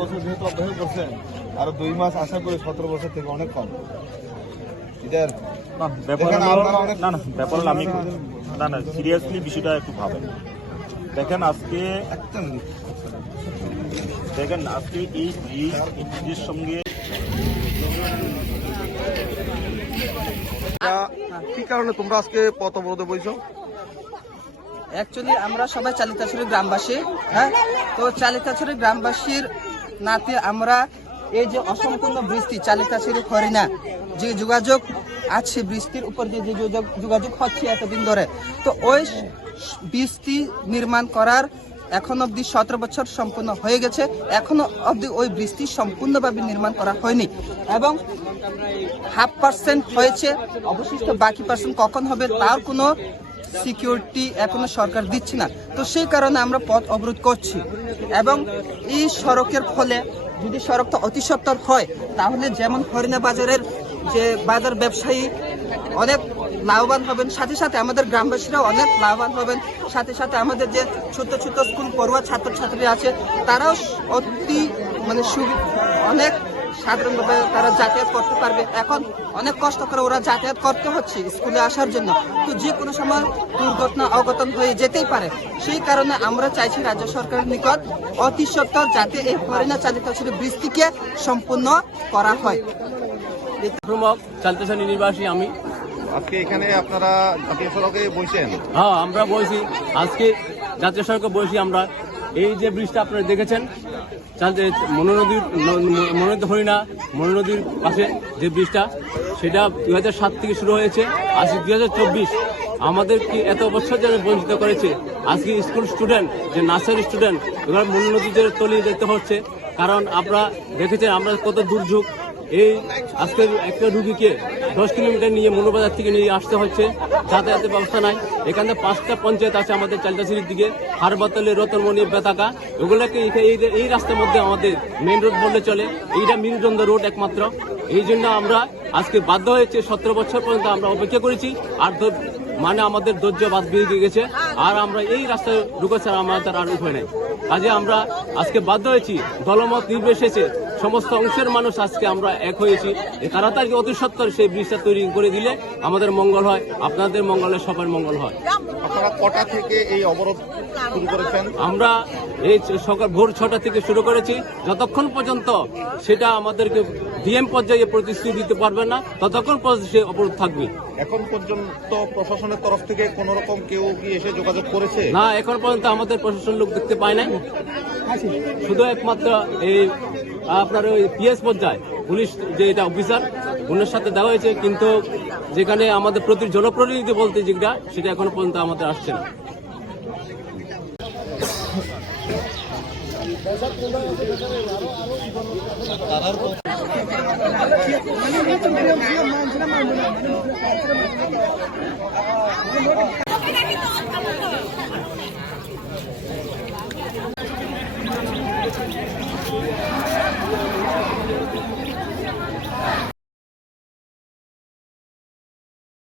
বছর যেহেতু অভ্যাস করছেন আরো 2 মাস আশা করি 17 বছর থেকে অনেক কম। না সিরিয়াসলি বিষয়টা একটু ভাবেন। দেখেন আজকে এই ব্রিজের সঙ্গে কি কারণে তোমরা আজকে পথ অবরোধে বইছো? অ্যাকচুয়ালি আমরা সবাই চালিতাছড়ি গ্রামবাসী, হ্যাঁ, তো চালিতাছড়ি গ্রামবাসীর নাতে আমরা এই যে অসম্পূর্ণ বৃষ্টি চালিতাছড়ি হরিণা যে যোগাযোগ আছে বৃষ্টির উপর দিয়ে যে যোগাযোগ হচ্ছে এতদিন ধরে, তো ওই বৃষ্টি নির্মাণ করার এখন অবধি 17 বছর সম্পূর্ণ হয়ে গেছে, এখনো অবধি ওই বৃষ্টি সম্পূর্ণভাবে নির্মাণ করা হয়নি এবং 0.5% হয়েছে। অবশিষ্ট বাকি পার্সেন্ট কখন হবে তার কোনো সিকিউরিটি এখনো সরকার দিচ্ছে না। তো সেই কারণে আমরা পথ অবরোধ করছি এবং এই সড়কের ফলে যদি সড়কটা অতি সত্বর হয় তাহলে যেমন হরিণা বাজারের যে বাজার ব্যবসায়ী অনেক লাভবান হবেন, সাথে সাথে আমাদের গ্রামবাসীরাও অনেক লাভবান হবেন, সাথে সাথে আমাদের যে ছোট ছোট স্কুল পড়ুয়া ছাত্রছাত্রী আছে তারাও অতি অনেক সাধারণভাবে তারা যাতায়াত করতে পারবে। এখন অনেক কষ্ট করে ওরা যাতায়াত করতে হচ্ছে স্কুলে আসার জন্য, তো যে কোনো সময় দুর্ঘটনা অঘটন হয়ে যেতেই পারে। সেই কারণে আমরা চাইছি রাজ্য সরকারের নিকট অতি সত্বর যাতে এই হরিণা চালিতাছড়ি বৃষ্টিকে সম্পূর্ণ করা হয়। চালিতাছড়ি নিবাসী আমি। আজকে এখানে আপনারা জাতীয় সড়কে বসেন? হ্যাঁ, আমরা বসি আজকে জাতীয় সড়কে বসি। আমরা এই যে ব্রিজটা আপনারা দেখেছেন মনোনদী হরিণা মনোনদীর পাশে যে ব্রিজটা, সেটা 2007 থেকে শুরু হয়েছে, আজকে 2024। আমাদেরকে এত বছর ধরে বঞ্চিত করেছে। আজকে স্কুল স্টুডেন্ট যে নার্সারি স্টুডেন্ট এবার মনোনদীদের তলিয়ে যেতে হচ্ছে, কারণ আপনারা দেখেছেন আমরা কত দুর্যোগ। এই আজকের একটা রুগীকে 10 কিলোমিটার নিয়ে মনোবাজার থেকে নিয়ে আসতে হচ্ছে, যাতায়াতের ব্যবস্থা নাই। এখানে 5টা পঞ্চায়েত আছে আমাদের চালিতাছড়ির দিকে, হারবাতলে, রতনমণি, বেতাকা, ওগুলোকে এই রাস্তার মধ্যে আমাদের মেইন রোড বললে চলে, এইটা মেরুদণ্ড রোড একমাত্র। এই জন্য আমরা আজকে বাধ্য হয়েছে 17 বছর পর্যন্ত আমরা অপেক্ষা করেছি, আর মানে আমাদের ধৈর্য বাদ দিয়ে গেছে, আর আমরা এই রাস্তায় ঢুকে ছাড়া আমাদের আর উপায় নেই। কাজে আমরা আজকে বাধ্য হয়েছি, দলমত নির্বিশেষে সমস্ত অংশের মানুষ আজকে আমরা এক হয়েছি। তাড়াতাড়ি অতি সত্বর সেই ব্রিজটা তৈরি করে দিলে আমাদের মঙ্গল হয়, আপনাদের মঙ্গল হয়, সবার মঙ্গল হয়। আপনারা কটা থেকে এই অবরোধ শুরু করেছেন? আমরা এই সকাল ভোর 6টা থেকে শুরু করেছি, যতক্ষণ পর্যন্ত সেটা আমাদেরকে ডিএম পর্যায়ে প্রতিশ্রুতি দিতে পারবে না ততক্ষণ পর্যন্ত সে অবরোধ থাকবে। এখন পর্যন্ত প্রশাসনের তরফ থেকে কোন রকম কেউ কি এসে যোগাযোগ করেছে? না, এখন পর্যন্ত আমাদের প্রশাসন লোক দেখতে পায় নাই, শুধু একমাত্র এই আপনার ওই পিএস পর্যায়ে পুলিশ যে এটা অফিসার ওনার সাথে দেওয়া হয়েছে, কিন্তু যেখানে আমাদের জনপ্রতিনিধি বলতে যেটা সেটা এখনো পর্যন্ত আমাদের আসছে না।